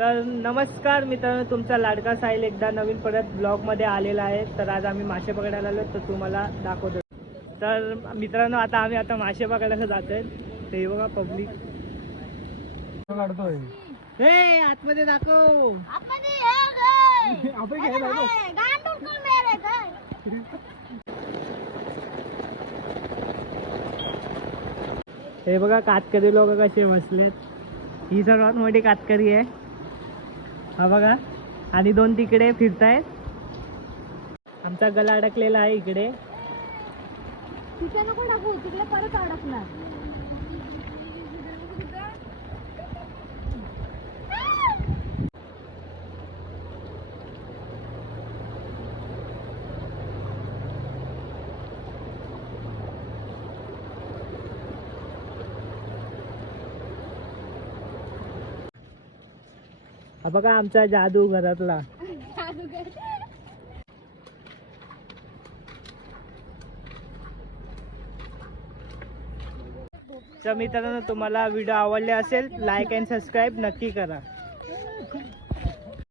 तर नमस्कार मित्रांनो, तुमचा लाडका साहिल एकदा नवीन परत ब्लॉगमध्ये आलेला आहे. तर आज आम्ही मासे पकडायला आलो, तर तुम्हाला दाखवतो. तर मित्रांनो, आता मासे पकडायला जातोय. ते बघा पब्लिक काढतोय. हे आतमध्ये दाखव. हे बघा कातकरी लोक कसे बसलेत. ही सर्वात मोठी कातकरी आहे, हा बघा. आणि दोन तिकडे फिरतायत. आमचा गला अडकलेला आहे इकडे. तिथे नको टाकू, तिकडे परत अडकणार. हा बघा आमचा जादू घरातला. तर मित्रांनो, तुम्हाला व्हिडिओ आवडले असेल, लाईक अँड सबस्क्राईब नक्की करा.